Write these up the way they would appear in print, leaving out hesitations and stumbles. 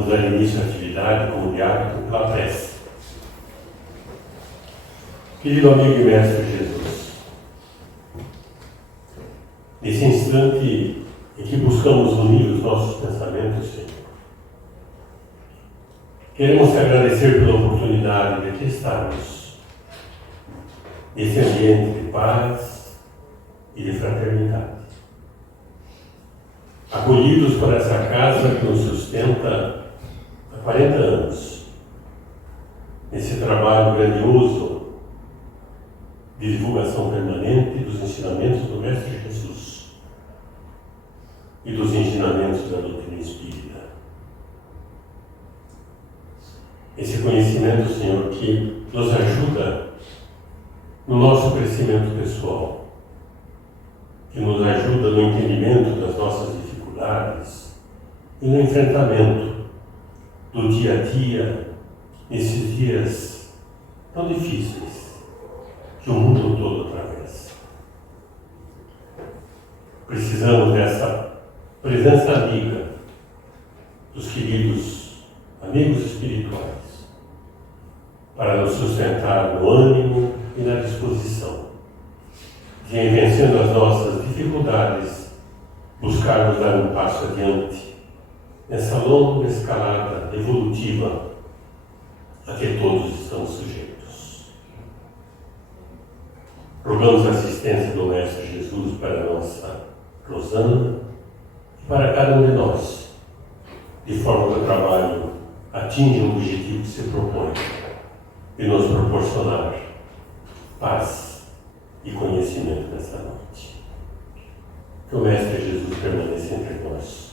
Vamos dar início à atividade como de hábito pela prece. Querido amigo e mestre Jesus, nesse instante em que buscamos unir os nossos pensamentos, Senhor, queremos te agradecer pela oportunidade de aqui estarmos nesse ambiente de paz e de fraternidade, acolhidos por essa casa que nos sustenta há 40 anos, nesse trabalho grandioso de divulgação permanente dos ensinamentos do Mestre Jesus e dos ensinamentos da doutrina espírita. Esse conhecimento, Senhor, que nos ajuda no nosso crescimento pessoal, que nos ajuda no entendimento das nossas dificuldades e no enfrentamento do dia a dia, nesses dias tão difíceis que o mundo todo atravessa. Precisamos dessa presença amiga dos queridos amigos espirituais para nos sustentar no ânimo e na disposição de, em vencendo as nossas dificuldades, buscarmos dar um passo adiante nessa longa escalada evolutiva a que todos estamos sujeitos. Rogamos a assistência do Mestre Jesus para a nossa Rosana e para cada um de nós, de forma que o trabalho atinja o objetivo que se propõe de nos proporcionar paz e conhecimento nesta noite. Que o Mestre Jesus permaneça entre nós,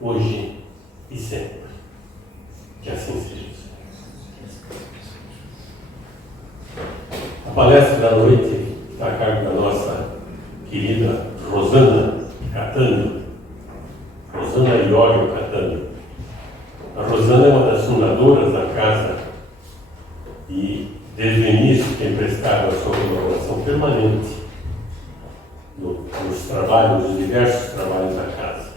hoje e sempre. Que assim seja. A palestra da noite está a cargo da nossa querida Rosana Catani, Rosana Iorio Catani. A Rosana é uma das fundadoras da casa e, desde o início, tem prestado a sua colaboração permanente nos trabalhos, nos diversos trabalhos da casa.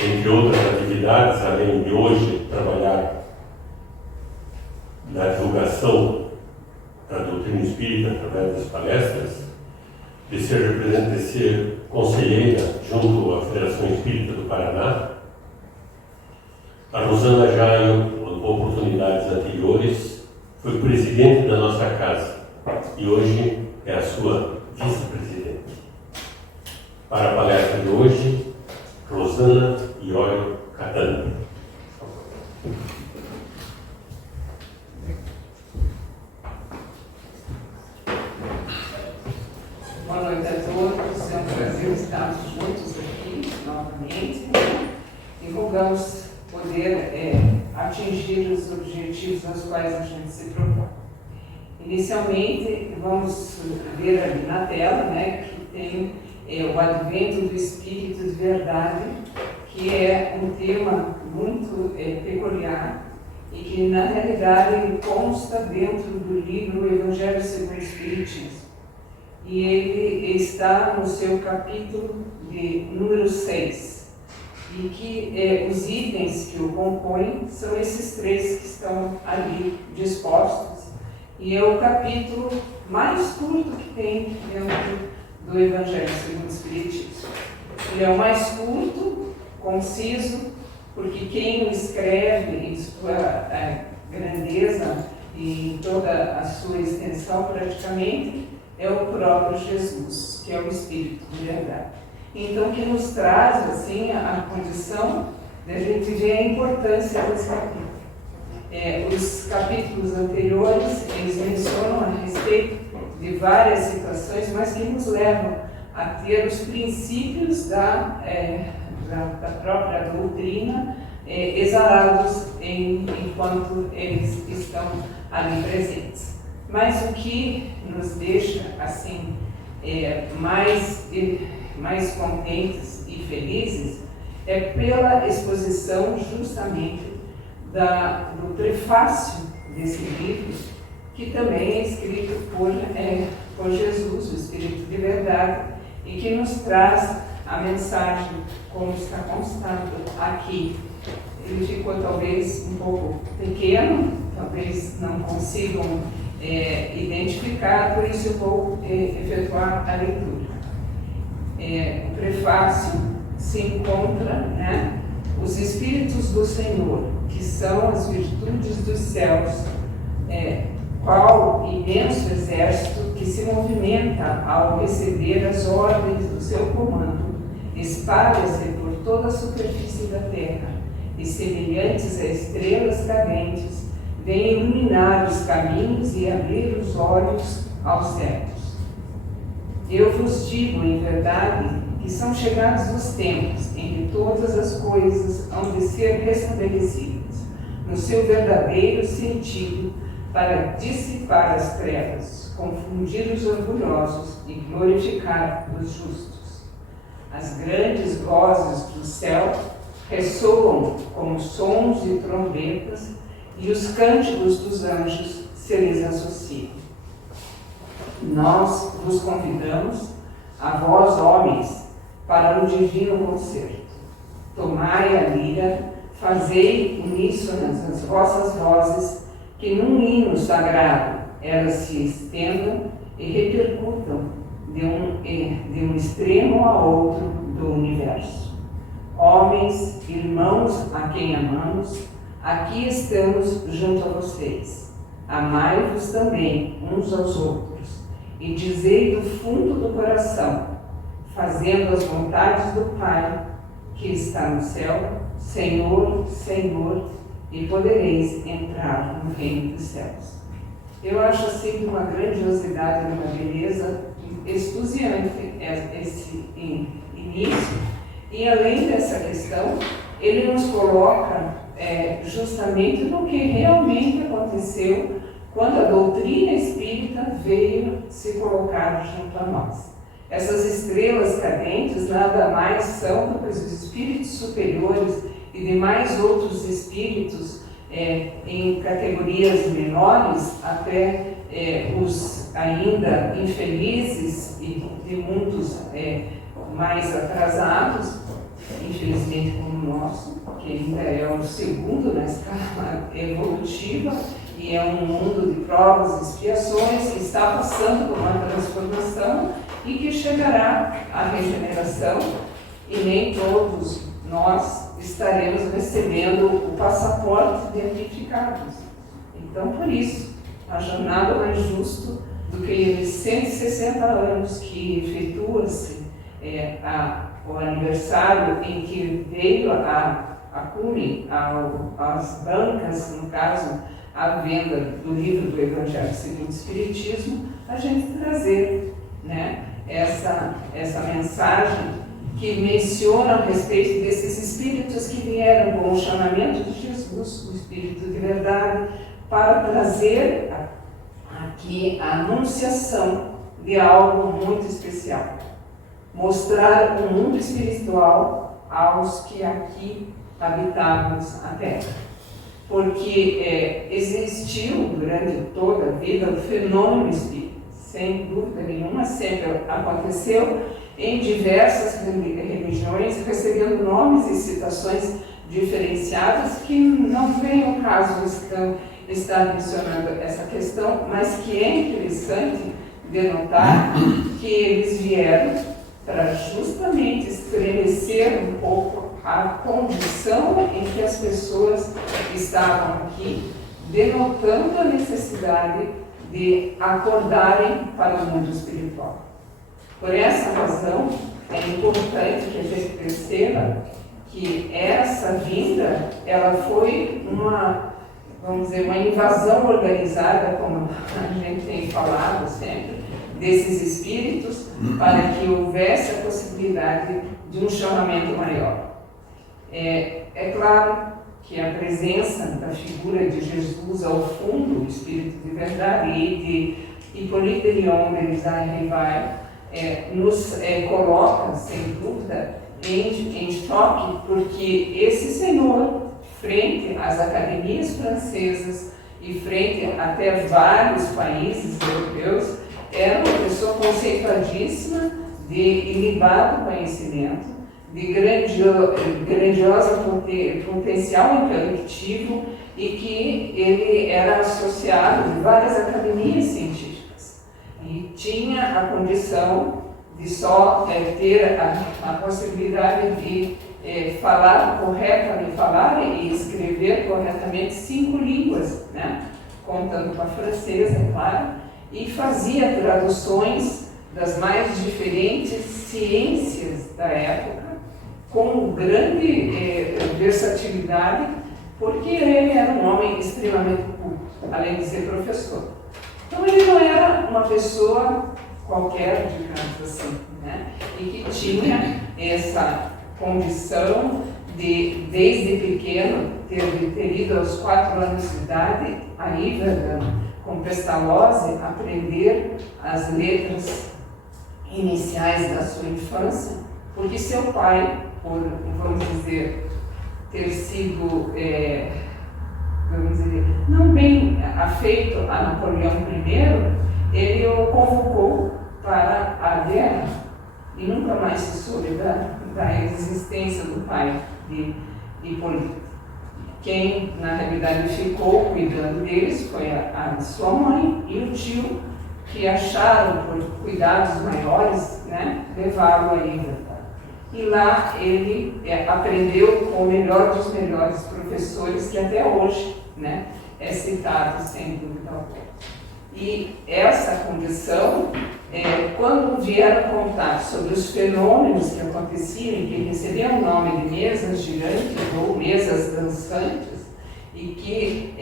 Entre outras atividades, além de hoje trabalhar na divulgação da doutrina espírita através das palestras, de ser conselheira junto à Federação Espírita do Paraná. A Rosana já em oportunidades anteriores foi presidente da nossa casa e hoje é a sua vice-presidente. Para a palestra de hoje, Rosana Iorio Catani. Boa noite a todos, é um prazer estarmos juntos aqui novamente e rogamos poder atingir os objetivos aos quais a gente se propõe. Inicialmente, vamos ver ali na tela, que tem o Advento do Espírito de Verdade, que é um tema muito peculiar e que, na realidade, ele consta dentro do livro O Evangelho segundo o Espiritismo. E ele está no seu capítulo de número 6. E que os itens que o compõem são esses 3 que estão ali dispostos. E é o capítulo mais curto que tem dentro do Evangelho segundo o Espiritismo. Ele é o mais curto, conciso, porque quem o escreve em sua grandeza e em toda a sua extensão praticamente é o próprio Jesus, que é o Espírito de verdade. Então, que nos traz assim a condição de a gente ver a importância desse capítulo. Os capítulos anteriores, eles mencionam a respeito de várias situações, mas que nos levam a ter os princípios da própria doutrina exalados enquanto eles estão ali presentes. Mas o que nos deixa assim mais contentes e felizes é pela exposição justamente do prefácio desse livro, que também é escrito por Jesus, o Espírito de Verdade, e que nos traz a mensagem, como está constando aqui, ele ficou talvez um pouco pequeno, talvez não consigam identificar, por isso eu vou efetuar a leitura. O prefácio se encontra, né, os Espíritos do Senhor, que são as virtudes dos céus, qual imenso exército que se movimenta ao receber as ordens do seu comando, espalha-se por toda a superfície da terra, e semelhantes a estrelas cadentes, vem iluminar os caminhos e abrir os olhos aos cegos. Eu vos digo, em verdade, que são chegados os tempos em que todas as coisas hão de ser restabelecidas no seu verdadeiro sentido, para dissipar as trevas, confundir os orgulhosos e glorificar os justos. As grandes vozes do céu ressoam como sons de trombetas, e os cânticos dos anjos se lhes associam. Nós vos convidamos, a vós, homens, para um divino concerto. Tomai a lira, fazei uníssonas as vossas vozes, que num hino sagrado elas se estendam e repercutam de um extremo a outro do universo. Homens, irmãos a quem amamos, aqui estamos junto a vocês. Amai-vos também uns aos outros, e dizei do fundo do coração, fazendo as vontades do Pai, que está no céu, Senhor, Senhor, e podereis entrar no reino dos céus. Eu acho assim de uma grandiosidade, de uma beleza extasiante esse início, e além dessa questão, ele nos coloca justamente no que realmente aconteceu quando a doutrina espírita veio se colocar junto a nós. Essas estrelas cadentes nada mais são do que os espíritos superiores e demais outros espíritos em categorias menores, até os ainda infelizes e de mundos mais atrasados, infelizmente como o nosso, que ainda é o segundo na escala evolutiva, e é um mundo de provas e expiações que está passando por uma transformação e que chegará à regeneração, e nem todos nós estaremos recebendo o passaporte identificados. Então, por isso, acho nada mais justo do que 160 anos que efetua-se o aniversário em que veio a cume, às bancas, no caso, a venda do livro do Evangelho segundo o Espiritismo, a gente trazer, né, essa mensagem que menciona a respeito desses espíritos que vieram com o chamamento de Jesus, o Espírito de verdade, para trazer aqui a anunciação de algo muito especial. Mostrar o mundo espiritual aos que aqui habitávamos a Terra. Porque existiu durante toda a vida o fenômeno espírita, sem dúvida nenhuma, sempre aconteceu em diversas religiões, recebendo nomes e citações diferenciadas, que não vem ao caso estar mencionando essa questão, mas que é interessante denotar que eles vieram para justamente estremecer um pouco a condição em que as pessoas estavam aqui, denotando a necessidade de acordarem para o mundo espiritual. Por essa razão, é importante que a gente perceba que essa vinda, ela foi vamos dizer, uma invasão organizada, como a gente tem falado sempre, desses espíritos, para que houvesse a possibilidade de um chamamento maior. É claro que a presença da figura de Jesus ao fundo, o Espírito de verdade, e de Hippolyte de Lyon, Belisário Rivai, nos coloca, sem dúvida, em choque, porque esse senhor, frente às academias francesas e frente até vários países europeus, era uma pessoa conceituadíssima de ilibado conhecimento, de grandiosa potencial intelectivo, e que ele era associado de várias academias científicas e tinha a condição de só ter a possibilidade de falar e escrever corretamente 5 línguas, né? Contando com a francesa, é claro, e fazia traduções das mais diferentes ciências da época com grande versatilidade, porque ele era um homem extremamente culto, além de ser professor. Então ele não era uma pessoa qualquer, digamos assim, né? E que tinha essa condição de, desde pequeno, ter ido aos 4 anos de idade a Iverdun, com Pestalozzi, aprender as letras iniciais da sua infância, porque seu pai, por, vamos dizer, ter sido, vamos dizer, não bem afeito a Napoleão I, ele o convocou para a guerra e nunca mais se soube da existência do pai de Hipólito. Quem, na realidade, ficou cuidando deles foi a sua mãe e o tio, que acharam, por cuidados maiores, né, levá-lo a Iverdun. E lá ele aprendeu com o melhor dos melhores professores, que até hoje, né, é citado sem dúvida alguma. E essa condição, quando vieram contar sobre os fenômenos que aconteciam e que recebiam o nome de mesas girantes ou mesas dançantes, e que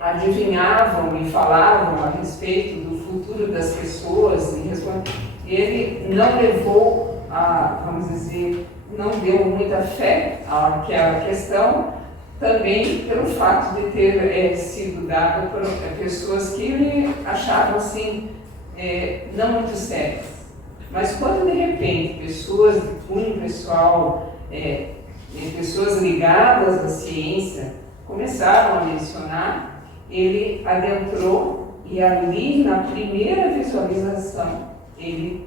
adivinhavam e falavam a respeito do futuro das pessoas, ele não levou vamos dizer, não deu muita fé àquela questão, também pelo fato de ter sido dado por pessoas que ele achava assim, não muito sérias. Mas quando de repente pessoas de cunho pessoal, pessoas ligadas à ciência, começaram a mencionar, ele adentrou e ali na primeira visualização ele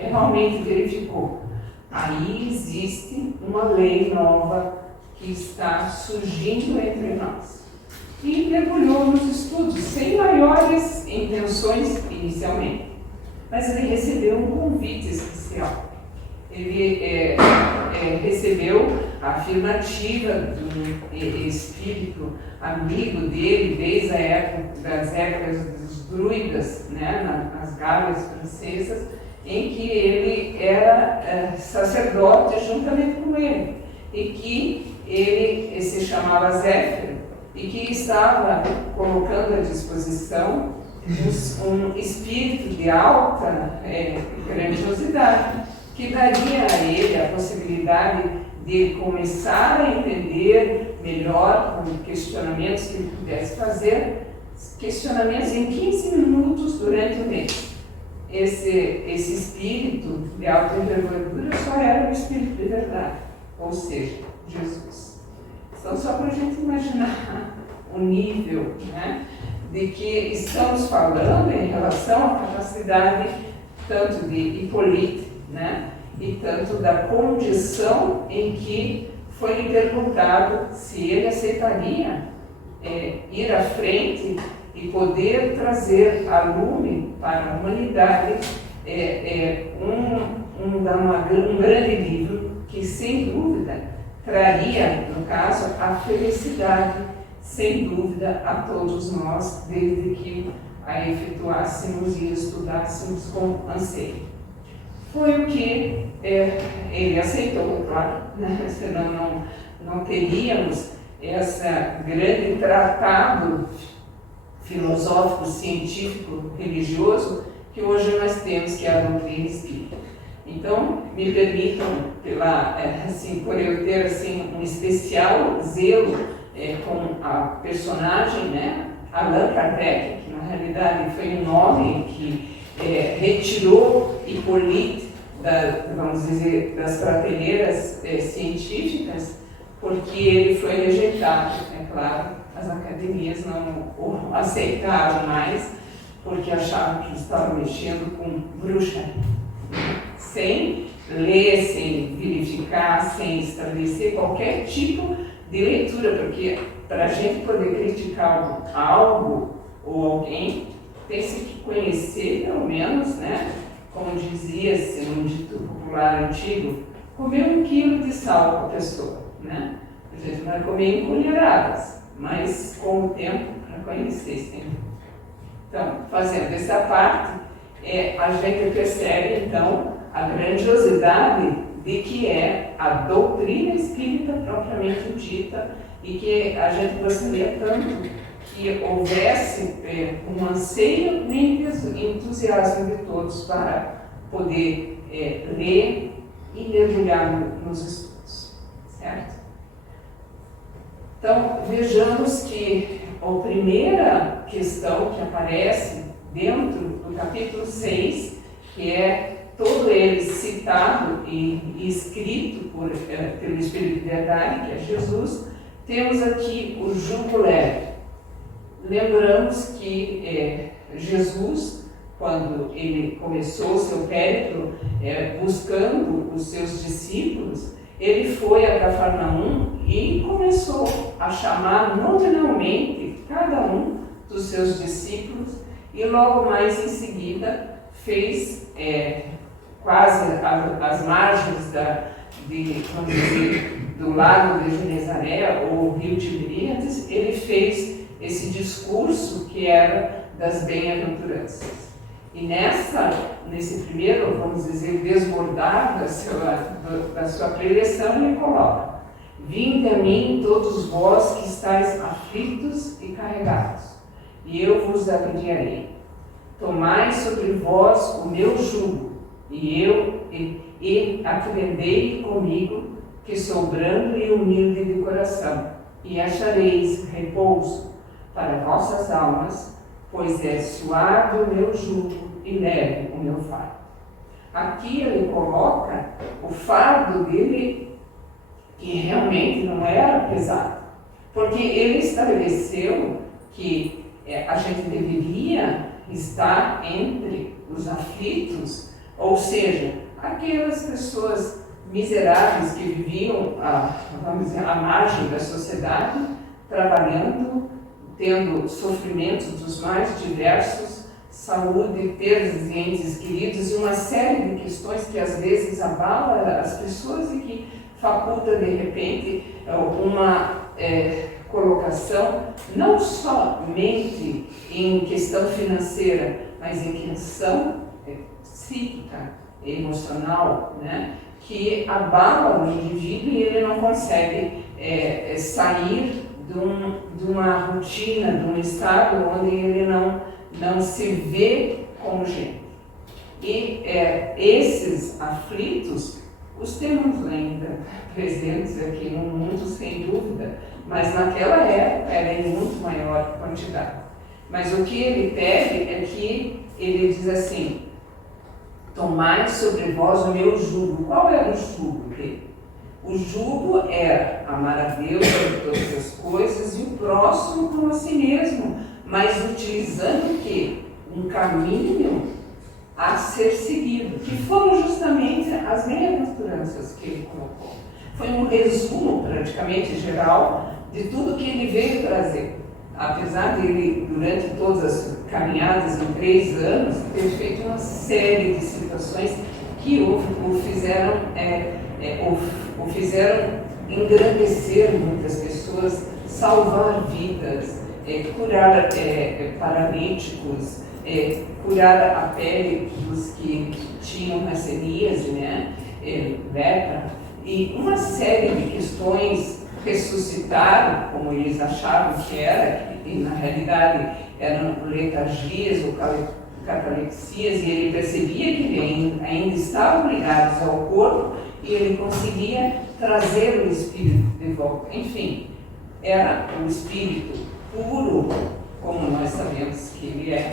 realmente verificou. Aí existe uma lei nova que está surgindo entre nós. E mergulhou nos estudos, sem maiores intenções inicialmente. Mas ele recebeu um convite especial. Ele recebeu a afirmativa do espírito amigo dele desde a época das épocas dos druidas, né, nas Gálias francesas, em que ele era sacerdote juntamente com ele, e que ele se chamava Zéfiro, e que estava colocando à disposição um espírito de alta grandiosidade, que daria a ele a possibilidade de começar a entender melhor, com questionamentos que ele pudesse fazer, questionamentos em 15 minutos durante o mês. Esse espírito de alta envergadura só era o espírito de verdade, ou seja, Jesus. Então, só para a gente imaginar o nível, né, de que estamos falando em relação à capacidade tanto de Hipólito, né, e tanto da condição em que foi lhe perguntado se ele aceitaria ir à frente e poder trazer a lume para a humanidade um grande livro que, sem dúvida, traria, no caso, a felicidade, sem dúvida, a todos nós, desde que a efetuássemos e estudássemos com anseio. Foi o que ele aceitou, claro, né? Senão não teríamos esse grande tratado filosófico, científico, religioso que hoje nós temos, que é a doutrina espírita. Então, me permitam, por eu ter assim, um especial zelo com a personagem, né, Allan Kardec, que na realidade foi um nome que retirou Hipólito, vamos dizer, das prateleiras científicas, porque ele foi rejeitado, é claro, as academias não o aceitaram mais, porque achavam que estava mexendo com bruxaria. sem ler, sem verificar, sem estabelecer qualquer tipo de leitura, porque para a gente poder criticar algo ou alguém, tem-se que conhecer, pelo menos, né? Como dizia-se num dito popular antigo, comer 1 quilo de sal com a pessoa, né? A gente vai comer em colheradas, mas com o tempo para conhecer sempre. Então, fazendo essa parte, a gente percebe, então, a grandiosidade de que é a doutrina espírita propriamente dita e que a gente gostaria tanto que houvesse um anseio e entusiasmo de todos para poder ler e mergulhar nos estudos, certo? Então, vejamos que a primeira questão que aparece dentro do capítulo 6, que é todo ele citado e escrito pelo Espírito de Verdade, que é Jesus, temos aqui o jugo leve. Lembramos que Jesus, quando ele começou o seu périplo buscando os seus discípulos, ele foi a Cafarnaum e começou a chamar nominalmente cada um dos seus discípulos e logo mais em seguida fez quase às margens vamos dizer, do lago de Genezaré ou rio Tiberíades, ele fez esse discurso que era das bem-aventuranças. E nesse primeiro, vamos dizer, desbordar da sua preleção, ele coloca: vinde a mim todos vós que estáis aflitos e carregados, e eu vos aliviarei. Tomai sobre vós o meu jugo, e aprendei comigo, que sou brando e humilde de coração, e achareis repouso para vossas almas, pois é suave o meu jugo e leve o meu fardo. Aqui ele coloca o fardo dele, que realmente não era pesado, porque ele estabeleceu que a gente deveria estar entre os aflitos, ou seja, aquelas pessoas miseráveis que viviam, vamos dizer, à margem da sociedade, trabalhando, tendo sofrimentos dos mais diversos, saúde, perdas de entes queridos e uma série de questões que às vezes abalam as pessoas e que faculta de repente uma colocação não somente em questão financeira, mas em questão psíquica, emocional, né? Que abala o indivíduo e ele não consegue sair de uma rotina, de um estado onde ele não se vê como gente. E esses aflitos os temos ainda presentes aqui no mundo, sem dúvida, mas naquela época era em muito maior quantidade. Mas o que ele pede é que ele diz assim: tomai sobre vós o meu jugo. Qual era o jugo dele? O jugo era amar a Deus sobre todas as coisas e o próximo como a si mesmo, mas utilizando o quê? Um caminho a ser seguido, que foram justamente as bem-aventuranças que ele colocou. Foi um resumo praticamente geral de tudo que ele veio trazer. Apesar de ele, durante todas as caminhadas em 3 anos, ter feito uma série de situações que o fizeram engrandecer muitas pessoas, salvar vidas, curar paralíticos, curar a pele dos que tinham ranceníase, né, lepra, e uma série de questões ressuscitaram, como eles achavam que era, e na realidade eram letargias ou catalexias, e ele percebia que ele ainda estavam ligados ao corpo e ele conseguia trazer o espírito de volta. Enfim, era um espírito puro, como nós sabemos que ele é,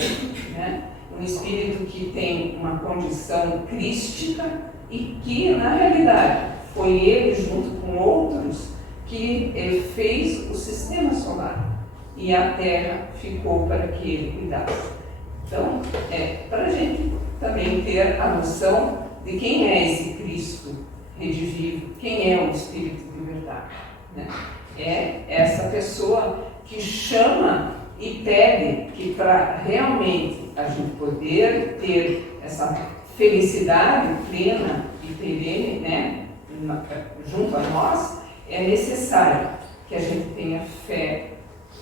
né? Um espírito que tem uma condição crística e que, na realidade, foi ele, junto com outros, que fez o sistema solar e a Terra ficou para que ele cuidasse. Então, para a gente também ter a noção de quem é esse Cristo redivivo, quem é o Espírito de verdade, né? É essa pessoa que chama e pede que para realmente a gente poder ter essa felicidade plena e perene, né, junto a nós, é necessário que a gente tenha fé,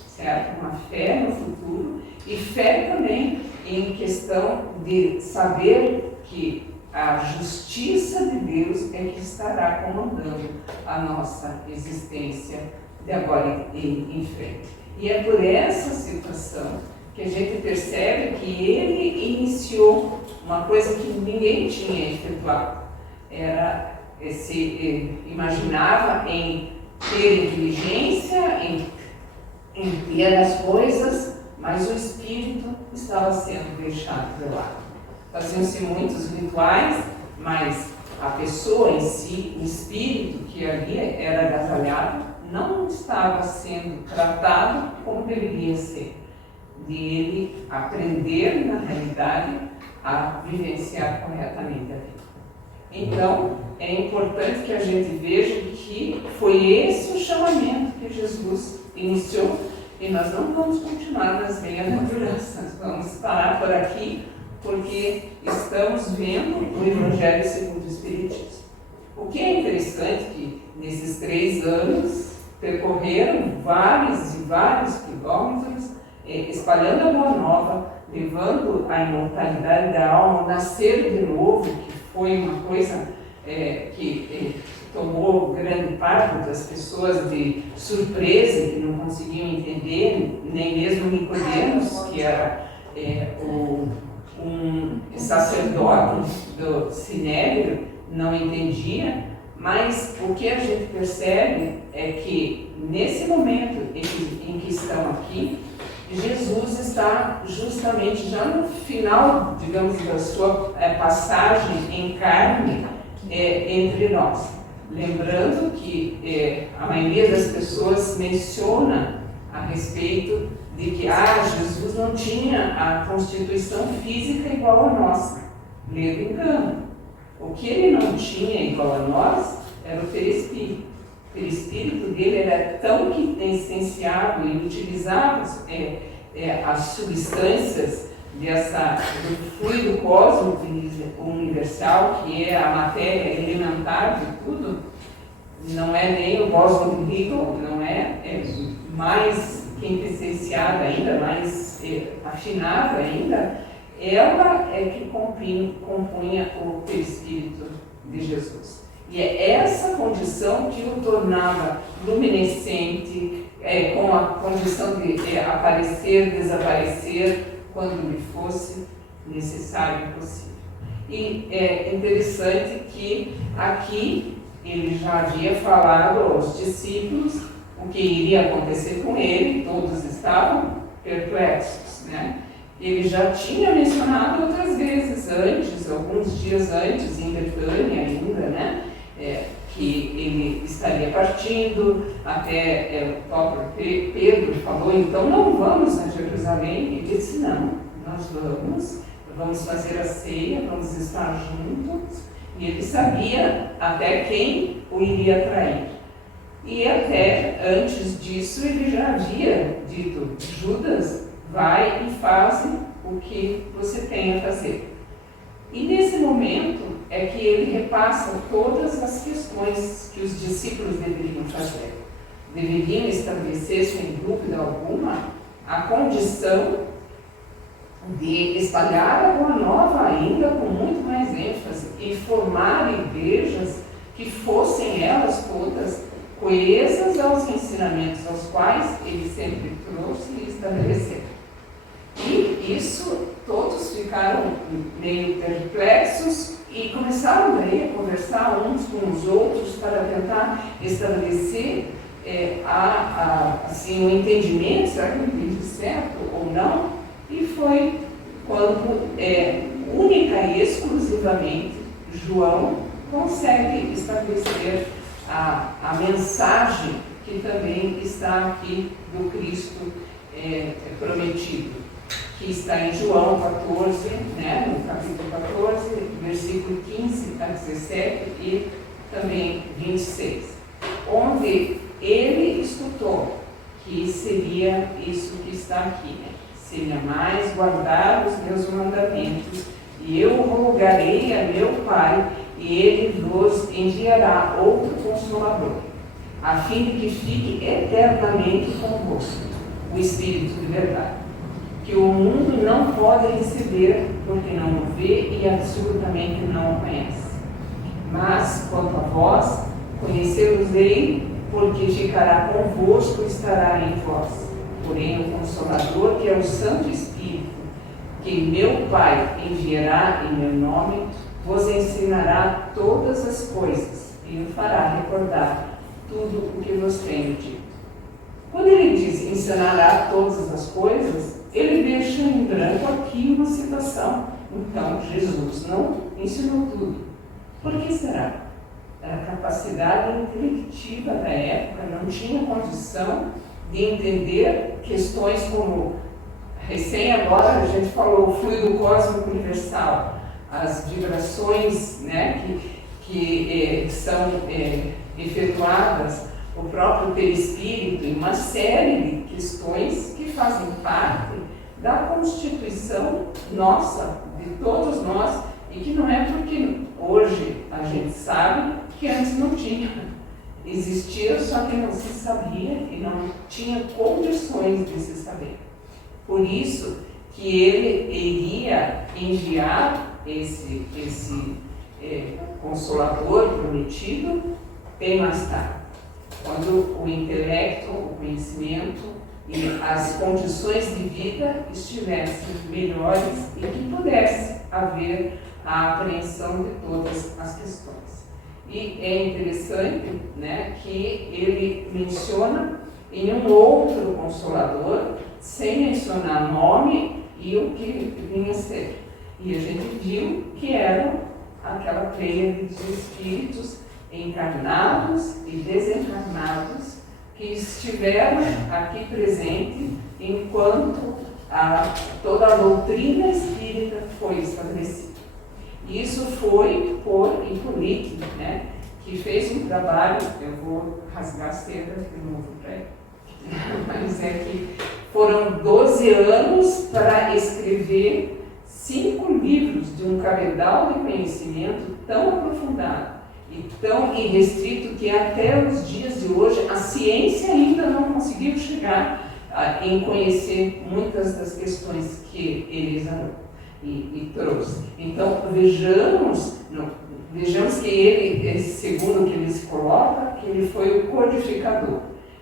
certo? Uma fé no futuro e fé também em questão de saber que a justiça de Deus é que estará comandando a nossa existência de agora em frente. E é por essa situação que a gente percebe que ele iniciou uma coisa que ninguém tinha efetuado. Era imaginava em ter inteligência, em ter as coisas, mas o espírito estava sendo deixado de lado. Faziam-se muitos rituais, mas a pessoa em si, o espírito que ali era agasalhado, não estava sendo tratado como deveria ser. De ele aprender, na realidade, a vivenciar corretamente a vida. Então, é importante que a gente veja que foi esse o chamamento que Jesus iniciou e nós não vamos continuar nas bem-aventuranças, vamos parar por aqui porque estamos vendo o Evangelho segundo o Espiritismo. O que é interessante é que nesses 3 anos percorreram vários e vários quilômetros, espalhando a Boa Nova, levando a imortalidade da alma, o nascer de novo, que foi uma coisa que tomou grande parte das pessoas de surpresa, que não conseguiam entender, nem mesmo Nicodemos, que era um sacerdote do Sinédrio, não entendia, mas o que a gente percebe é que nesse momento em que estão aqui, Jesus está justamente já no final, digamos, da sua passagem em carne entre nós. Lembrando que a maioria das pessoas menciona a respeito de que Jesus não tinha a constituição física igual a nossa. Ledo engano. O que ele não tinha igual a nós era o perispírito. O perispírito dele era tão quintessenciado e utilizava as substâncias do fluido cósmico universal, que é a matéria elementar de tudo, não é nem o bóson de Higgs, não é mais quintessenciada ainda, mais afinada ainda, ela é que compunha o perispírito de Jesus. E é essa condição que o tornava luminescente, com a condição de aparecer, desaparecer, quando lhe fosse necessário e possível. E é interessante que aqui ele já havia falado aos discípulos o que iria acontecer com ele, todos estavam perplexos, né? Ele já tinha mencionado outras vezes antes, alguns dias antes, em Betânia ainda, né? Que ele estaria partindo, até o próprio Pedro falou, então não vamos a Jerusalém. Ele disse, não, nós vamos fazer a ceia, vamos estar juntos. E ele sabia até quem o iria trair. E até antes disso ele já havia dito, Judas, vai e faz o que você tem a fazer. E nesse momento é que ele repassa todas as questões que os discípulos deveriam fazer. Deveriam estabelecer, sem dúvida alguma, a condição de espalhar a Boa Nova ainda com muito mais ênfase e formar igrejas que fossem elas todas coesas aos ensinamentos aos quais ele sempre trouxe e estabeleceu. E isso, todos ficaram meio perplexos e começaram daí a conversar uns com os outros para tentar estabelecer assim, um entendimento, será que eu entendi certo ou não? E foi quando, única e exclusivamente, João consegue estabelecer a mensagem que também está aqui do Cristo prometido, que está em João 14, né, no capítulo 14, versículo 15 a 17 e também 26, onde ele escutou que seria isso que está aqui, né? Se me amais, guardar os meus mandamentos, e eu rogarei a meu Pai, e ele vos enviará outro Consolador, a fim de que fique eternamente convosco, o Espírito de verdade, que o mundo não pode receber, porque não o vê e absolutamente não o conhece. Mas, quanto a vós, conhecê-los-ei, porque ficará convosco e estará em vós. Porém, o Consolador, que é o Santo Espírito, que meu Pai enviará em meu nome, vos ensinará todas as coisas e o fará recordar tudo o que vos tenho dito. Quando ele diz ensinará todas as coisas, ele deixa em branco aqui uma citação. Então, Jesus não ensinou tudo. Por que será? A capacidade intelectiva da época não tinha condição de entender questões como, agora a gente falou, o fluido cósmico universal, as vibrações, né, que são efetuadas, o próprio perispírito e uma série de questões que fazem parte da constituição nossa, de todos nós, e que não é porque hoje a gente sabe que antes não tinha. Existia, só que não se sabia e não tinha condições de se saber. Por isso que ele iria enviar esse Consolador prometido bem mais tarde, quando o intelecto, o conhecimento e as condições de vida estivessem melhores e que pudesse haver a apreensão de todas as questões. E é interessante, né, que ele menciona em um outro Consolador, sem mencionar nome e o que vinha a ser. E a gente viu que eram aquela tríade de espíritos encarnados e desencarnados que estiveram aqui presentes enquanto toda a doutrina espírita foi estabelecida. Isso foi por Hipólito, né, que fez um trabalho, eu vou rasgar a seda de novo para ele, mas é que foram 12 anos para escrever 5 livros de um cabedal de conhecimento tão aprofundado e tão irrestrito que até os dias de hoje a ciência ainda não conseguiu chegar em conhecer muitas das questões que ele examinou e trouxe. Então, vejamos que ele, segundo o que ele se coloca, que ele foi o codificador.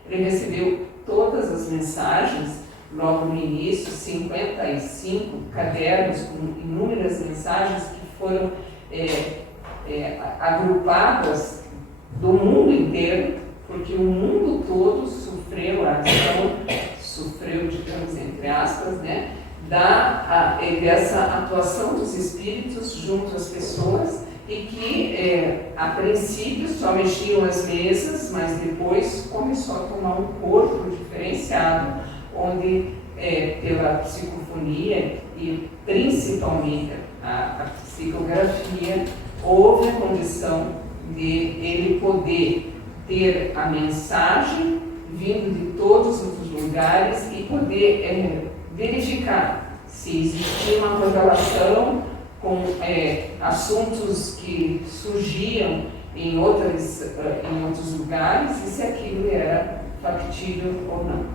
Ele recebeu todas as mensagens, logo no início, 55 cadernos com inúmeras mensagens que foram agrupadas do mundo inteiro, porque o mundo todo sofreu a ação, digamos, entre aspas, né, dessa atuação dos espíritos junto às pessoas, e que a princípio só mexiam as mesas, mas depois começou a tomar um corpo diferenciado, onde pela psicofonia e principalmente a psicografia, houve a condição de ele poder ter a mensagem vindo de todos os lugares e poder verificar se existia uma correlação com assuntos que surgiam em outros lugares e se aquilo era factível ou não.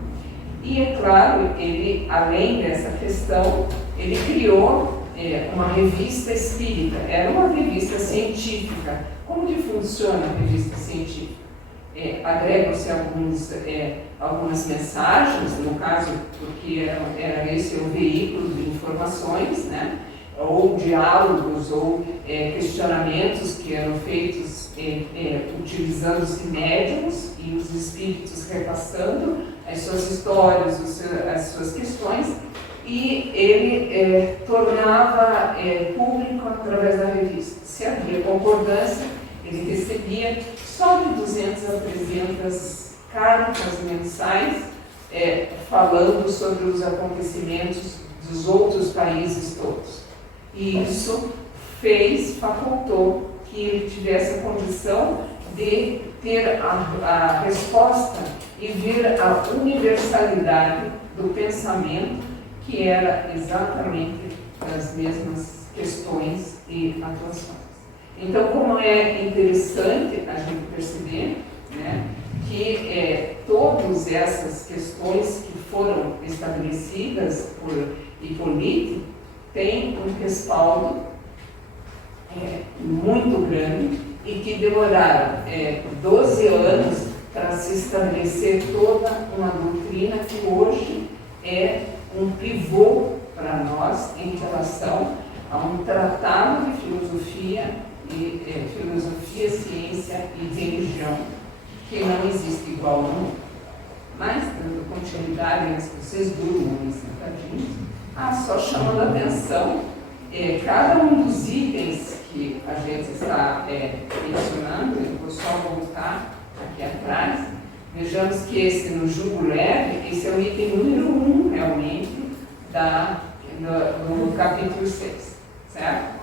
E é claro, ele, além dessa questão, ele criou uma revista espírita, era uma revista científica. Como que funciona a revista científica? Agregam-se algumas mensagens, no caso, porque era esse o veículo de informações, né? Ou diálogos, ou questionamentos que eram feitos utilizando os médiuns e os espíritos repassando as suas histórias, as suas questões, e ele tornava público através da revista. Se havia concordância, ele recebia só de 200 a 300 cartas mensais falando sobre os acontecimentos dos outros países todos. E isso facultou que ele tivesse a condição de ter a resposta e ver a universalidade do pensamento, que era exatamente as mesmas questões e atuações. Então, como é interessante a gente perceber, né, que todas essas questões que foram estabelecidas por Hipólito têm um respaldo muito grande e que demoraram 12 anos para se estabelecer toda uma doutrina que hoje é um pivô para nós em relação a um tratado de filosofia, ciência e religião que não existe igual no mundo. Mas, dando continuidade antes que vocês durmam sentadinhos, só chamando a atenção, cada um dos itens que a gente está mencionando, eu vou só voltar aqui atrás, vejamos que esse no jugo leve, esse é o item número 1, realmente, do capítulo 6, certo?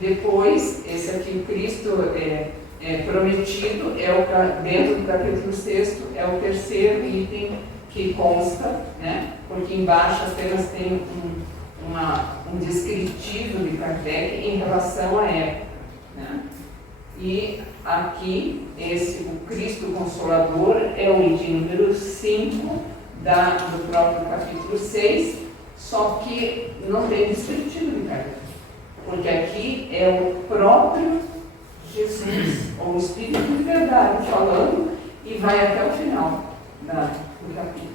Depois, esse aqui, o Cristo prometido, dentro do capítulo 6, é o terceiro item que consta, né? Porque embaixo apenas tem um descritivo de Kardec em relação à época, né? E aqui, o Cristo Consolador é o item número 5 do próprio capítulo 6, só que não tem descritivo de Kardec, porque aqui é o próprio Jesus, ou o Espírito de Verdade, falando e vai até o final do capítulo.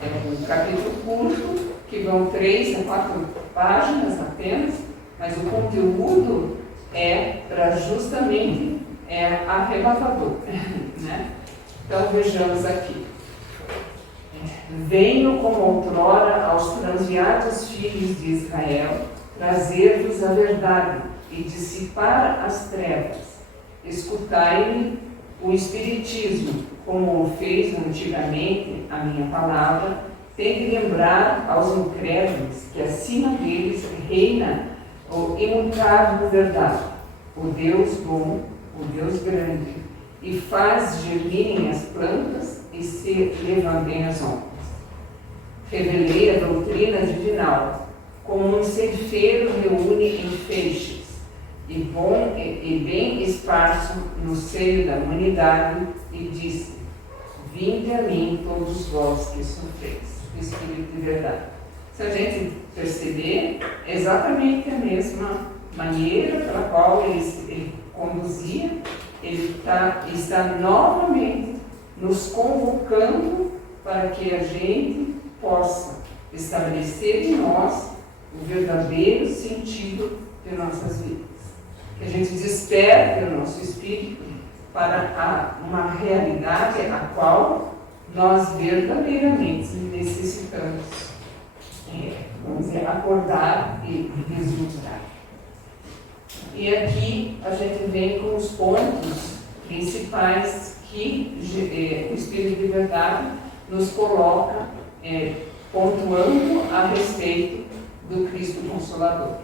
É um capítulo curto, que vão 3 a 4 páginas apenas, mas o conteúdo para justamente arrebatador. Né? Então vejamos aqui. Venho como outrora aos transviados filhos de Israel trazer-vos a verdade e dissipar as trevas. Escutai-me o Espiritismo, como o fez antigamente a minha palavra, tem de lembrar aos incrédulos que acima deles reina o imutável verdade, o Deus bom, o Deus grande, e faz germinem as plantas e se levantem as ondas. Revelei a doutrina divinal, como um ceifeiro reúne em feixes, e bem esparso no seio da humanidade, e disse: vinde a mim todos vós que sofreis, Espírito de verdade. Se a gente perceber, é exatamente a mesma maneira pela qual ele conduzia, ele está novamente nos convocando para que a gente possa estabelecer em nós o verdadeiro sentido de nossas vidas. Que a gente desperte o nosso espírito para uma realidade a qual nós verdadeiramente necessitamos, vamos dizer, acordar e vislumbrar. E aqui a gente vem com os pontos principais que o Espírito de Verdade nos coloca, pontuando a respeito do Cristo Consolador.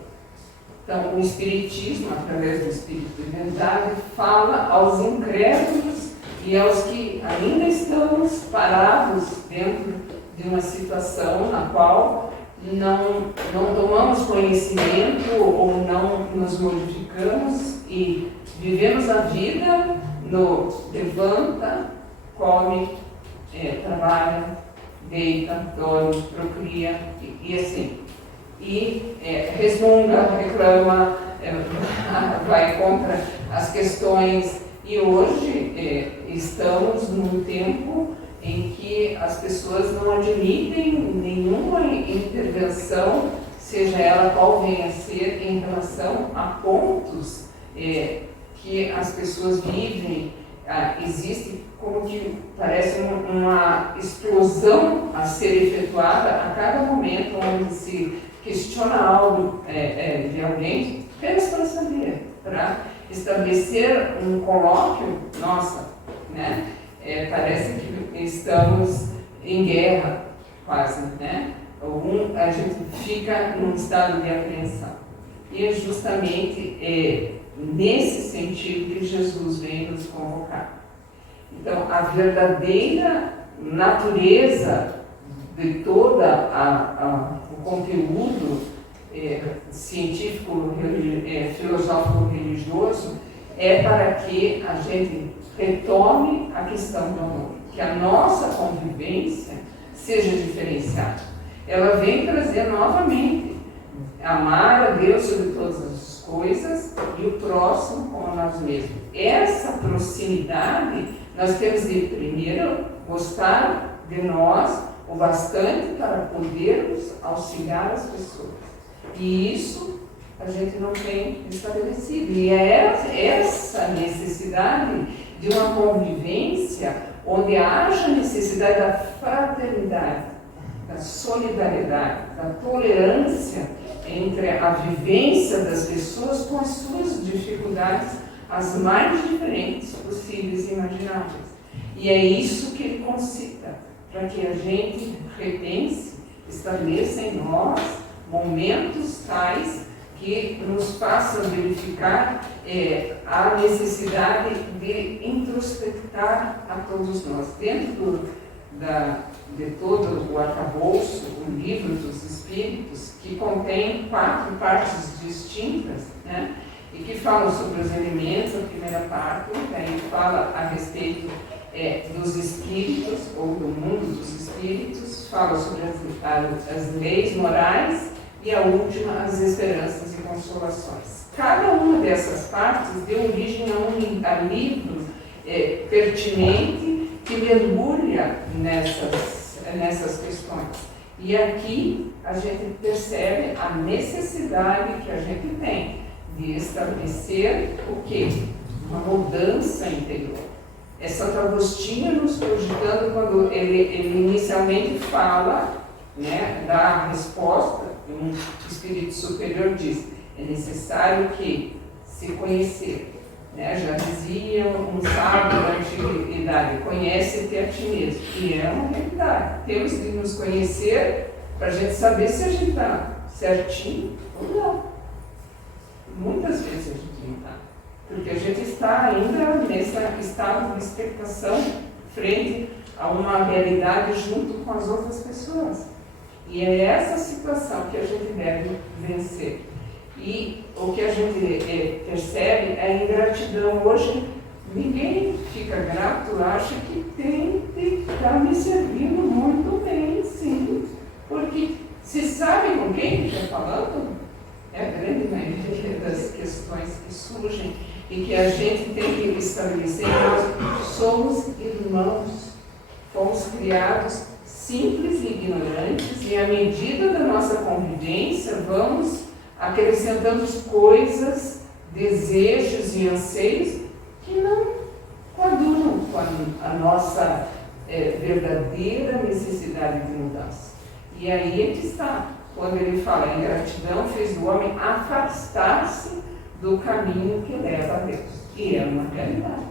Então, o Espiritismo, através do Espírito de Verdade, fala aos incrédulos e aos que ainda estamos parados dentro de uma situação na qual não tomamos conhecimento ou não nos modificamos e vivemos a vida no levanta, come, trabalha, deita, dorme, procria e assim. E resmunga, reclama, vai contra as questões. E hoje estamos num tempo em que as pessoas não admitem nenhuma intervenção, seja ela qual venha a ser, em relação a pontos que as pessoas vivem. Existe como que parece uma explosão a ser efetuada a cada momento onde se questiona algo de alguém, apenas para saber, para estabelecer um colóquio, nossa, né? Parece que estamos em guerra, quase, né? a gente fica num estado de apreensão. E é justamente nesse sentido que Jesus vem nos convocar. Então, a verdadeira natureza de todo o conteúdo científico, filosófico, religioso, é para que a gente retome a questão do amor, que a nossa convivência seja diferenciada. Ela vem trazer novamente amar a Deus sobre todas as coisas e o próximo como a nós mesmos. Essa proximidade nós temos de primeiro gostar de nós o bastante para podermos auxiliar as pessoas. E isso a gente não tem estabelecido. E é essa necessidade de uma convivência onde haja necessidade da fraternidade, da solidariedade, da tolerância entre a vivência das pessoas com as suas dificuldades, as mais diferentes possíveis e imagináveis. E é isso que ele concita, para que a gente repense, estabeleça em nós momentos tais que nos façam verificar a necessidade de introspectar a todos nós. Dentro de todo o arcabouço, o livro dos Espíritos, que contém 4 partes distintas, né, e que falam sobre os elementos, a primeira parte, daí fala a respeito dos espíritos, ou do mundo dos espíritos, fala sobre as leis morais, e a última, as esperanças e consolações. Cada uma dessas partes deu origem a livro pertinente que mergulha nessas questões. E aqui a gente percebe a necessidade que a gente tem de estabelecer o quê? Uma mudança interior. É Santo Agostinho nos cogitando quando ele inicialmente fala, né, da resposta. Um espírito superior diz: é necessário que se conhecer. Né? Já dizia um sábio da antiguidade: conhece-te a ti mesmo. E é uma realidade. Temos de nos conhecer para a gente saber se a gente está certinho ou não. Muitas vezes a gente não está. Porque a gente está ainda nesse estado de expectação frente a uma realidade junto com as outras pessoas. E é essa situação que a gente deve vencer. E o que a gente percebe é a ingratidão. Hoje, ninguém fica grato, acha que tem que estar me servindo muito bem, sim. Porque se sabe com quem está falando, é a grande maioria das questões que surgem e que a gente tem que estabelecer. Nós somos irmãos, fomos criados simples e ignorantes, e à medida da nossa convivência vamos acrescentando coisas, desejos e anseios que não coadunam com a nossa verdadeira necessidade de mudança. E aí é que está, quando ele fala: a ingratidão fez o homem afastar-se do caminho que leva a Deus. E é uma realidade.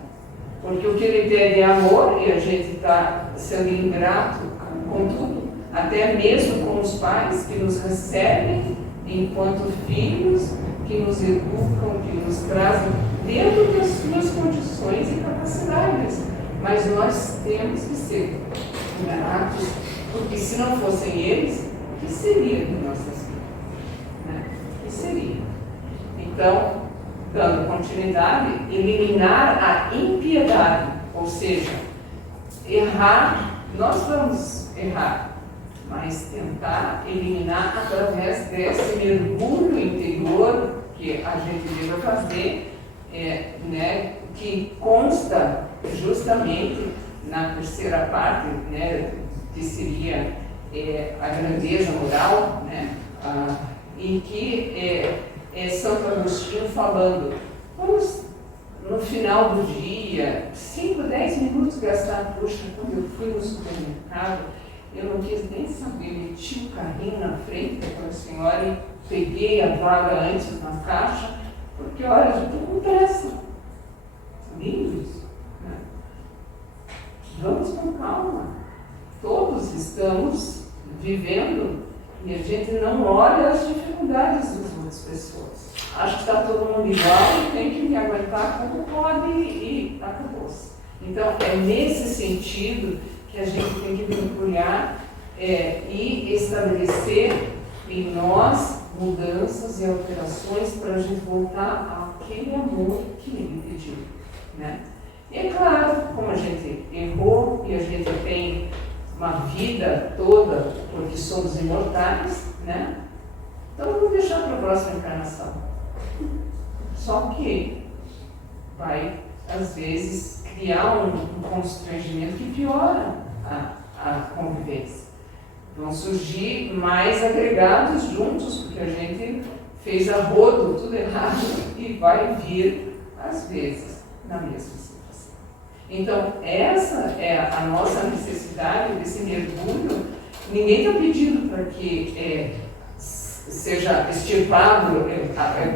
Porque o que ele pede é amor, e a gente está sendo ingrato com tudo, até mesmo com os pais que nos recebem enquanto filhos, que nos educam, que nos trazem dentro das suas condições e capacidades. Mas nós temos que ser gratos, porque se não fossem eles, o que seria de nossas vidas? Né? O que seria? Então, dando continuidade, eliminar a impiedade, ou seja, errar, nós vamos errar, mas tentar eliminar através desse mergulho interior que a gente deve fazer, né, que consta justamente na terceira parte, né, que seria a grandeza moral, né, em que Santo Agostinho falando: vamos no final do dia, 5, 10 minutos gastar. Puxa, quando eu fui no supermercado, eu não quis nem saber, meti o carrinho na frente daquela senhora e peguei a vaga antes na caixa, porque olha, eu estou com pressa. Lindo isso, né? Vamos com calma. Todos estamos vivendo E a gente não olha as dificuldades das outras pessoas. Acho que está todo mundo igual e tem que me aguentar como pode e acabou-se. Então, é nesse sentido que a gente tem que mergulhar e estabelecer em nós mudanças e alterações para a gente voltar àquele amor que ele pediu, né? E é claro, como a gente errou e a gente tem uma vida toda, porque somos imortais, né? Então vamos deixar para a próxima encarnação. Só que vai, às vezes, criar um constrangimento que piora a convivência. Vão surgir mais agregados juntos, porque a gente fez a rodo tudo errado e vai vir, às vezes, na mesma situação. Então, essa é a nossa necessidade desse mergulho. Ninguém está pedindo para que seja extirpado,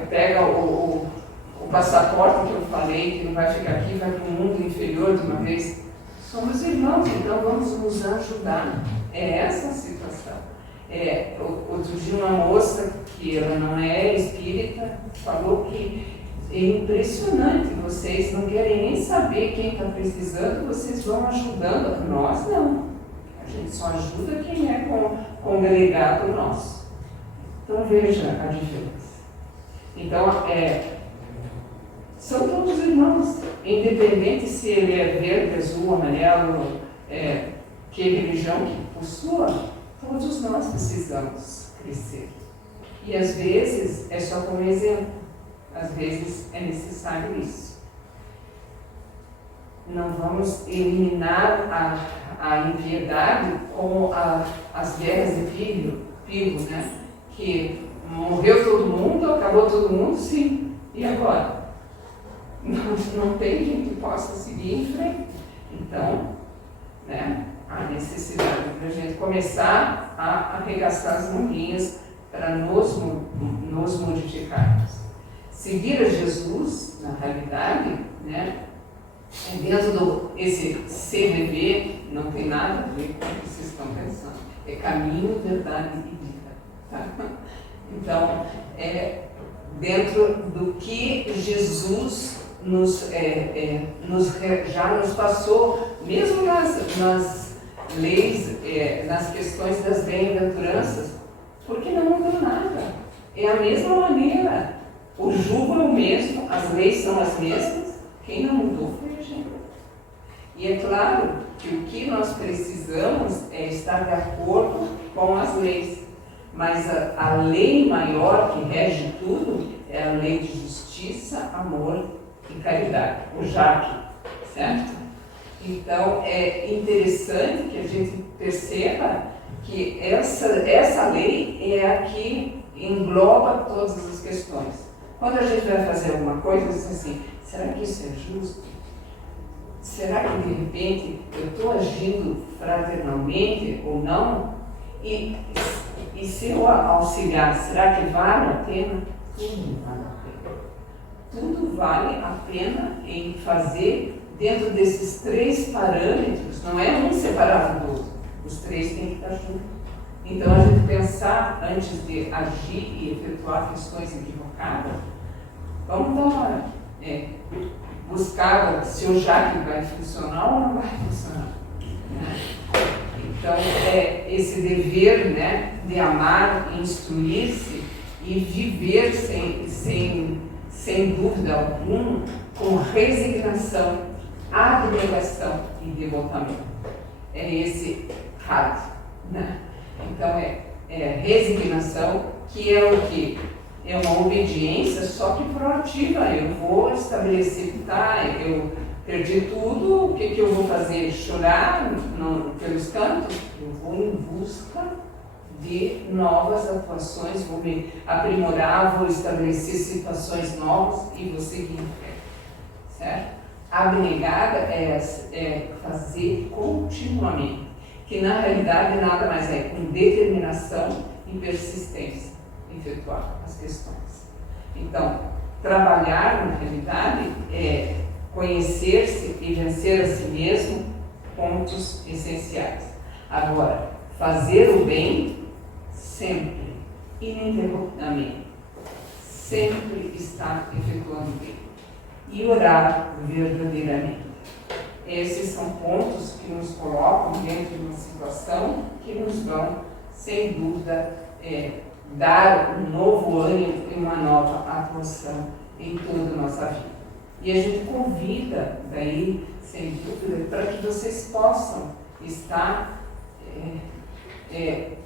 pega o passaporte que eu falei, que não vai ficar aqui, vai para o mundo inferior de uma vez. Somos irmãos, então vamos nos ajudar. É essa a situação. Outro dia uma moça, que ela não é espírita, falou que é impressionante, vocês não querem nem saber quem está precisando, vocês vão ajudando. Nós não. A gente só ajuda quem é congregado nosso. Então veja a diferença. Então, são todos irmãos, independente se ele é verde, azul, amarelo, que religião que possua, todos nós precisamos crescer. E às vezes é só como exemplo, às vezes é necessário isso. Não vamos eliminar a impiedade como as guerras de Pilo, né? Que morreu todo mundo, acabou todo mundo, sim. E agora? Não tem quem que possa seguir em frente. Então, né, a necessidade de a gente começar a arregaçar as manguinhas para nos modificarmos. Seguir a Jesus, na realidade, né, dentro esse CVV, não tem nada a ver com o que vocês estão pensando. É caminho, verdade e vida. Tá? Então, dentro do que Jesus já nos passou, mesmo nas leis, nas questões das bem-aventuranças, porque não mudou nada. É a mesma maneira. O jugo é o mesmo, as leis são as mesmas, quem não mudou foi a gente. E é claro que o que nós precisamos é estar de acordo com as leis. Mas a lei maior que rege tudo é a lei de justiça, amor e caridade, o JAC, certo? Então, é interessante que a gente perceba que essa lei é a que engloba todas as questões. Quando a gente vai fazer alguma coisa, diz assim, será que isso é justo? Será que, de repente, eu estou agindo fraternalmente ou não? E se eu auxiliar, será que vale a pena? Tudo vale a pena. Tudo vale a pena em fazer dentro desses 3 parâmetros, não é um separado do outro, os 3 têm que estar juntos. Então, a gente pensar antes de agir e efetuar questões equivocadas, vamos dar uma buscada se o JAC vai funcionar ou não vai funcionar. Né? Então, esse dever, né, de amar, instruir-se e viver sem dúvida alguma, com resignação, abnegação e devotamento. É esse rato, né? Então, resignação, que é o quê? É uma obediência, só que proativa. Eu vou estabelecer que eu perdi tudo, o que eu vou fazer? Chorar pelos cantos? Eu vou em busca de novas atuações, vou me aprimorar, vou estabelecer situações novas e vou seguir em frente, certo? Abnegada é fazer continuamente, que na realidade nada mais é com determinação e persistência efetuar as questões. Então, trabalhar na realidade é conhecer-se e vencer a si mesmo, pontos essenciais. Agora, fazer o bem sempre, ininterruptamente, sempre está efetuando bem. E orar verdadeiramente. Esses são pontos que nos colocam dentro de uma situação que nos vão, sem dúvida, dar um novo ânimo e uma nova atuação em toda a nossa vida. E a gente convida, daí, sem dúvida, para que vocês possam estar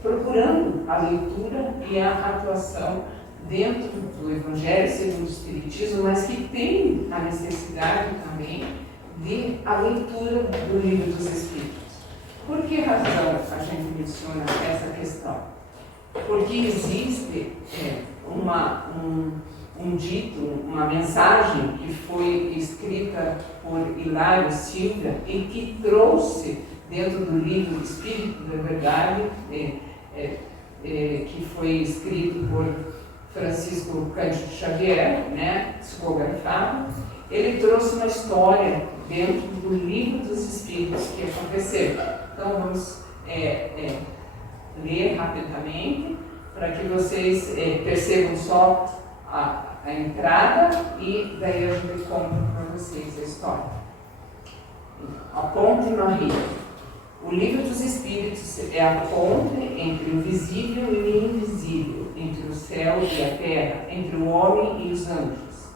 procurando a leitura e a atuação dentro do Evangelho segundo o Espiritismo, mas que tem a necessidade também de a leitura do Livro dos Espíritos. Por que razão a gente menciona essa questão? Porque existe um dito, uma mensagem que foi escrita por Hilário Silva e que trouxe dentro do Livro do Espírito da Verdade, que foi escrito por Francisco Cândido Xavier, né, psicografado. Ele trouxe uma história dentro do Livro dos Espíritos que aconteceu. Então vamos ler rapidamente para que vocês percebam só a entrada e daí a gente conta para vocês a história. A Ponte Marie. O Livro dos Espíritos é a ponte entre o visível e o invisível, entre o céu e a terra, entre o homem e os anjos.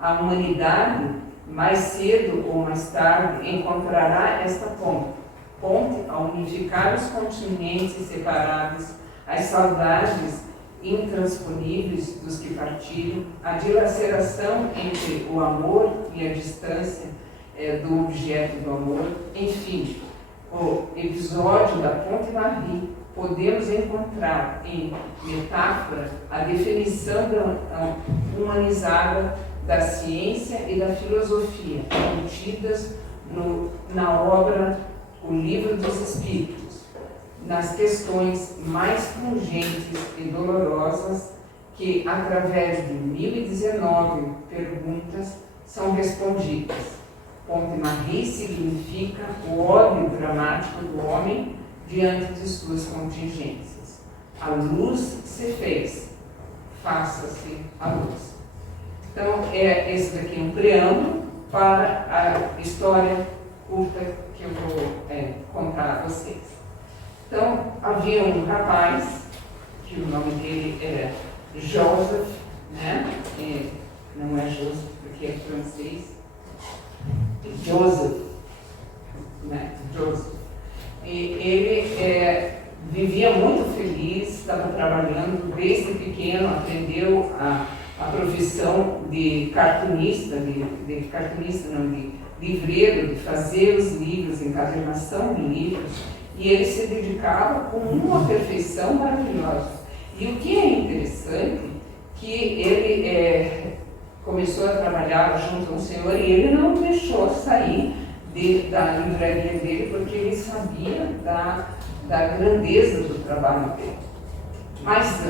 A humanidade, mais cedo ou mais tarde, encontrará esta ponte a unificar os continentes separados, as saudades intransponíveis dos que partiram, a dilaceração entre o amor e a distância do objeto do amor, enfim. O episódio da Ponte Marie podemos encontrar em metáfora a definição humanizada da ciência e da filosofia contidas na obra O Livro dos Espíritos, nas questões mais pungentes e dolorosas que, através de 1019 perguntas, são respondidas. Ponte Marie significa o ódio dramático do homem diante de suas contingências. A luz se fez, faça-se a luz. Então, esse daqui é um preâmbulo para a história curta que eu vou contar a vocês. Então, havia um rapaz, que o nome dele era Joseph, né? Não é Joseph porque é francês, Joseph, né? Joseph. E ele vivia muito feliz, estava trabalhando desde pequeno, aprendeu a profissão de cartunista, de livreiro, de fazer os livros, encadernação de livros, e ele se dedicava com uma perfeição maravilhosa. E o que é interessante, que ele começou a trabalhar junto a um senhor e ele não deixou sair da livraria dele, porque ele sabia da grandeza do trabalho dele. Mas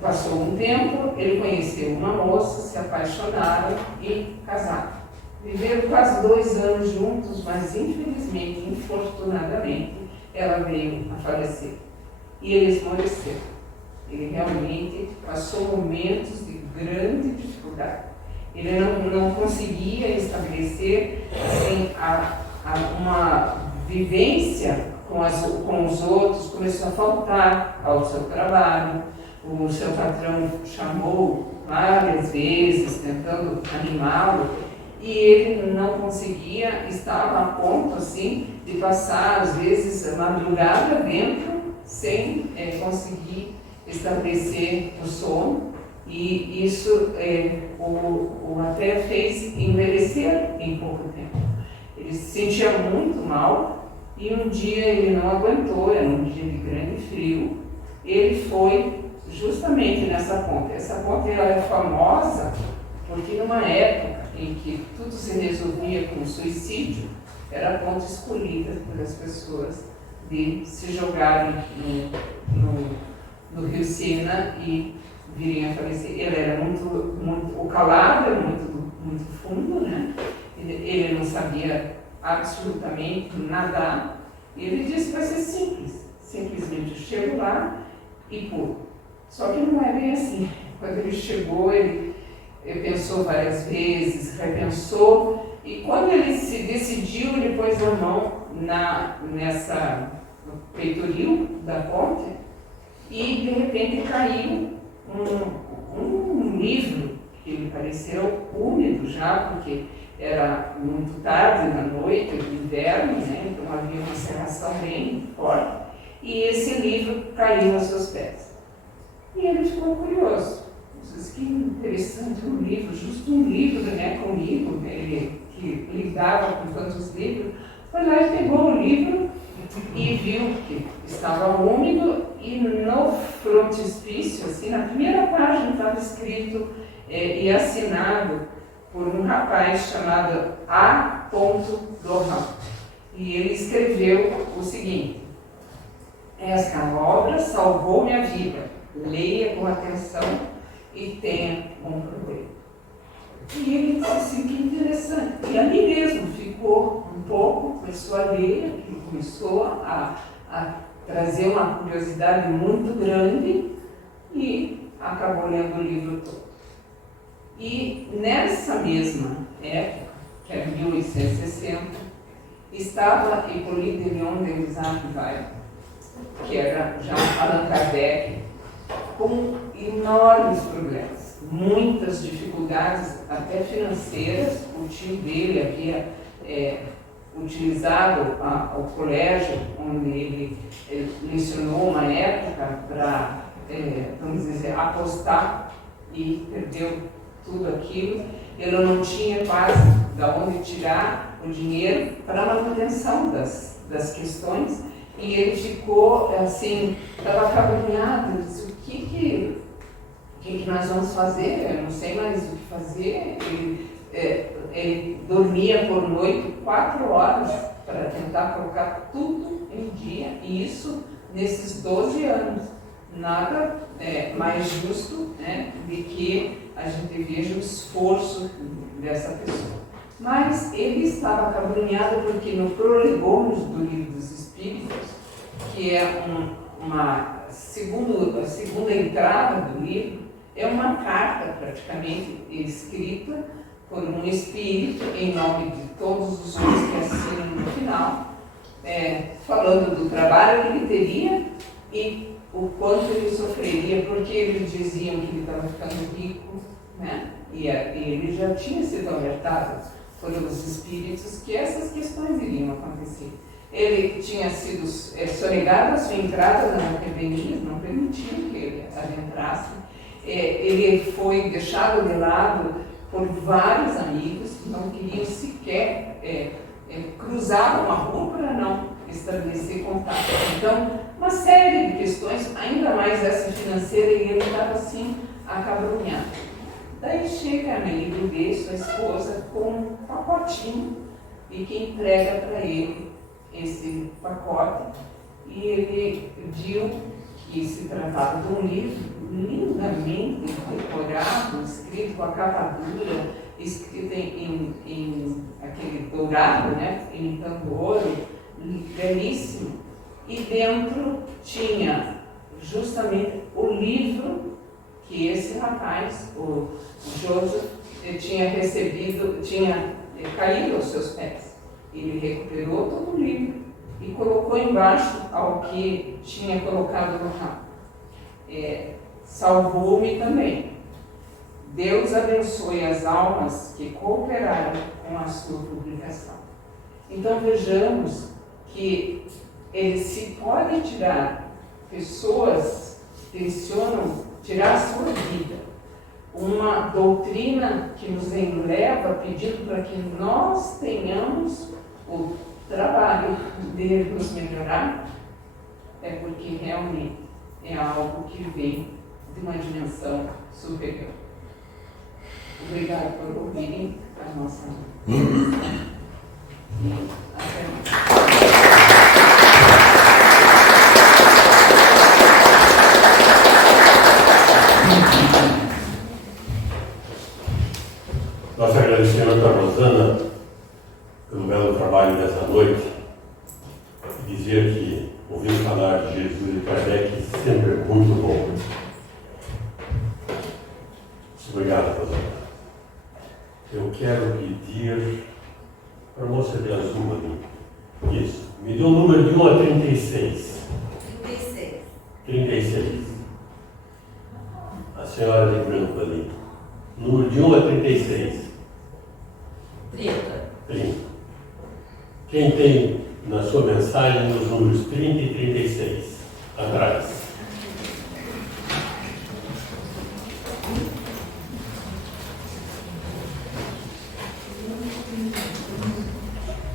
passou um tempo, ele conheceu uma moça, se apaixonaram e casaram. Viveram quase 2 anos juntos, mas infelizmente, infortunadamente, ela veio a falecer. E ele esmoreceu. Ele realmente passou momentos de grande dificuldade. Ele não conseguia estabelecer assim, uma vivência com os outros, começou a faltar ao seu trabalho. O seu patrão chamou várias vezes, tentando animá-lo, e ele não conseguia, estava a ponto assim, de passar, às vezes, a madrugada dentro, sem conseguir estabelecer o sono, e isso o até fez envelhecer em pouco tempo. Ele se sentia muito mal, e um dia ele não aguentou, era um dia de grande frio, ele foi justamente nessa ponte. Essa ponte ela é famosa porque numa época em que tudo se resolvia com suicídio, era a ponte escolhida pelas pessoas de se jogarem no rio Sena e virem a falecer. Ele era o calado era muito fundo, né? Ele não sabia absolutamente nadar, e ele disse que vai ser simples. Simplesmente eu chego lá, e puro. Só que não é bem assim. Quando ele chegou, ele pensou várias vezes, repensou, e quando ele se decidiu, ele pôs a mão no peitoril da ponte, e de repente caiu um livro, que lhe pareceu úmido já, porque era muito tarde na noite, de inverno, né? Então havia uma cerração bem forte, e esse livro caiu aos seus pés. E ele ficou curioso. Disse, que interessante, um livro, justo um livro, né, comigo, ele que lidava com tantos livros. Foi lá e pegou o livro e viu que estava úmido, e no frontispício, assim, na primeira página estava escrito e assinado por um rapaz chamado A. Dohan. E ele escreveu o seguinte: esta obra salvou minha vida, leia com atenção e tenha um proveito. E ele disse assim, que interessante. E ali mesmo ficou um pouco, começou a ler, que começou a trazer uma curiosidade muito grande, e acabou lendo o livro todo. E nessa mesma época, que era 1860, estava Hippolyte de Lyon de Lissac-Vaille, que era já Allan Kardec, com enormes problemas, muitas dificuldades, até financeiras. O tio dele havia utilizado o colégio onde ele lecionou uma época para, vamos dizer, apostar, e perdeu tudo aquilo. Ele não tinha quase de onde tirar o dinheiro para a manutenção das questões, e ele ficou assim, estava acabrunhado, disse, o que nós vamos fazer? Eu não sei mais o que fazer. Ele dormia por noite 4 horas para tentar colocar tudo em dia, e isso nesses 12 anos. Nada mais justo, né, de que a gente veja o esforço dessa pessoa. Mas ele estava acabrunhado porque no Prolegômenos do Livro dos Espíritos, que é a segunda entrada do livro, é uma carta praticamente escrita por um espírito em nome de todos os outros que assinam no final, falando do trabalho que ele teria e o quanto ele sofreria, porque eles diziam que ele estava ficando rico, né? E ele já tinha sido alertado por os espíritos que essas questões iriam acontecer. Ele tinha sido sonegado a sua entrada na academia, não permitiam que ele adentrasse. Ele foi deixado de lado por vários amigos que não queriam sequer cruzar uma rua para não estabelecer contato. Então, uma série de questões, ainda mais essa financeira, e ele estava assim, acabrunhado. Daí chega a Amélie Goudet, sua esposa, com um pacotinho, e que entrega para ele esse pacote, e ele viu que se tratava de um livro lindamente decorado, escrito com a capa dura, escrito em aquele dourado, né, imitando ouro, belíssimo. E dentro tinha justamente o livro que esse rapaz, o Joseph, tinha recebido, tinha caído aos seus pés. Ele recuperou todo o livro e colocou embaixo ao que tinha colocado no rabo. Salvou-me também. Deus abençoe as almas que cooperaram com a sua publicação. Então vejamos que se pode tirar, pessoas tensionam tirar a sua vida, uma doutrina que nos eleva pedindo para que nós tenhamos o trabalho de nos melhorar, porque realmente é algo que vem de uma dimensão superior. Obrigado por ouvirem a nossa e até mais. Nós agradecemos a Rosana pelo belo trabalho dessa noite e dizer dizer que ouvir falar de Jesus e Kardec sempre é muito bom. Obrigado, Rosana. Eu quero pedir para a moça de azul ali. Isso. Me dê um número de 1 a 36. 36. 36. A senhora de branco ali. Número de 1 a 36. 30. 30. Quem tem na sua mensagem os números 30 e 36? Atrás.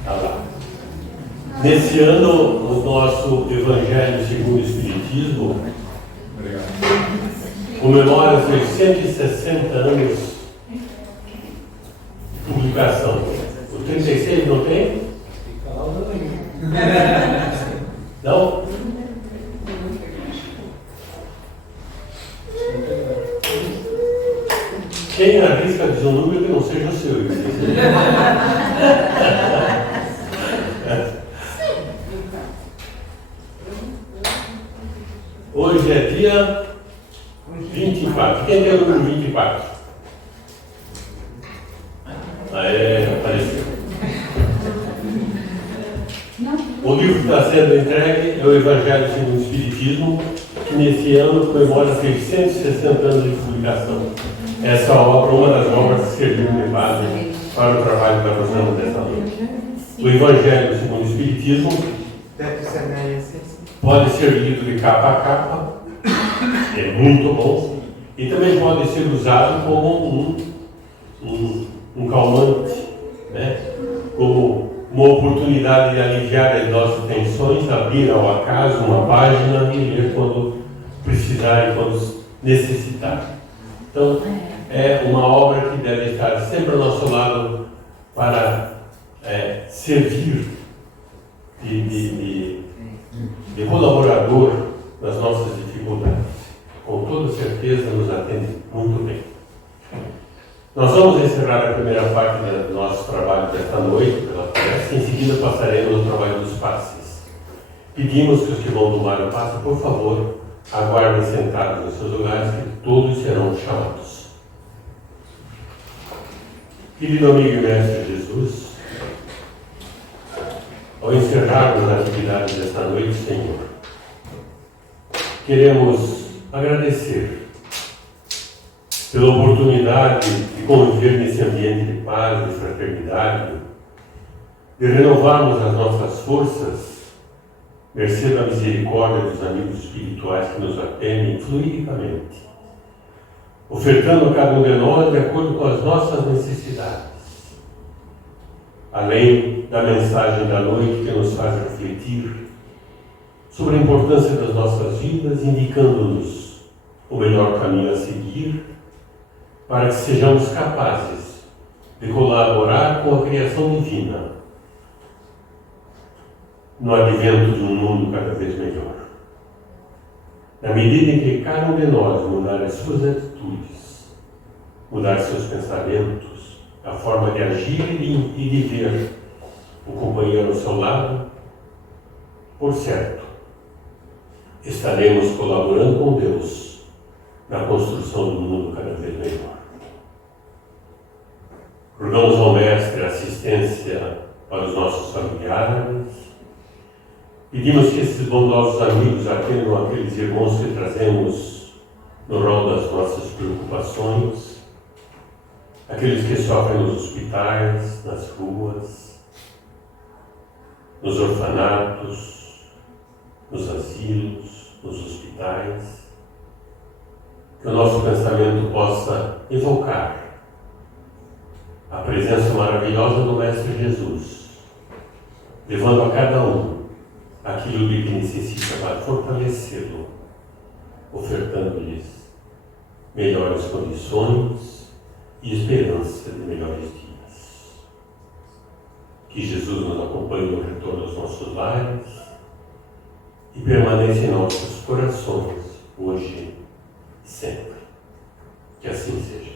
Tá lá. Nesse ano, o nosso Evangelho segundo o Espiritismo comemora seus 160 anos de publicação. O 36 não tem? Não? Quem arrisca dizer um número que não seja o seu? Hoje é dia 24. Quem tem o número 24? Apareceu. O livro que está sendo entregue é o Evangelho segundo o Espiritismo, que nesse ano comemora 660 anos de publicação. Essa obra, uma das obras que serviu de base para o trabalho da Rosana dessa noite. O Evangelho segundo o Espiritismo pode ser lido de capa a capa, é muito bom, e também pode ser usado como um calmante, né? Como uma oportunidade de aliviar as nossas tensões, abrir ao acaso uma página e ler quando precisar e quando necessitar. Então, é uma obra que deve estar sempre ao nosso lado para servir de colaborador nas nossas dificuldades. Com toda certeza nos atende muito bem. Nós vamos encerrar a primeira parte do nosso trabalho desta noite pela palestra, em seguida passaremos ao trabalho dos passes. Pedimos que os que vão tomar o passe, por favor, aguardem sentados nos seus lugares, que todos serão chamados. Querido amigo e mestre Jesus, ao encerrarmos a atividade desta noite, Senhor, queremos agradecer pela oportunidade de conviver nesse ambiente de paz, de fraternidade, de renovarmos as nossas forças, mercê da misericórdia dos amigos espirituais que nos atendem fluidicamente, ofertando a cada um de nós de acordo com as nossas necessidades, além da mensagem da noite que nos faz refletir sobre a importância das nossas vidas, indicando-nos o melhor caminho a seguir, para que sejamos capazes de colaborar com a criação divina no advento de um mundo cada vez melhor. Na medida em que cada um de nós mudar as suas atitudes, mudar seus pensamentos, a forma de agir e de ver o companheiro ao seu lado, por certo, estaremos colaborando com Deus na construção do mundo cada vez melhor. Rogamos ao Mestre assistência para os nossos familiares. Pedimos que esses bondosos amigos atendam aqueles irmãos que trazemos no rol das nossas preocupações, aqueles que sofrem nos hospitais, nas ruas, nos orfanatos, nos asilos, nos hospitais. Que o nosso pensamento possa evocar a presença maravilhosa do Mestre Jesus, levando a cada um aquilo de que necessita para fortalecê-lo, ofertando-lhes melhores condições e esperança de melhores dias. Que Jesus nos acompanhe no retorno aos nossos lares e permaneça em nossos corações, hoje e sempre. Que assim seja.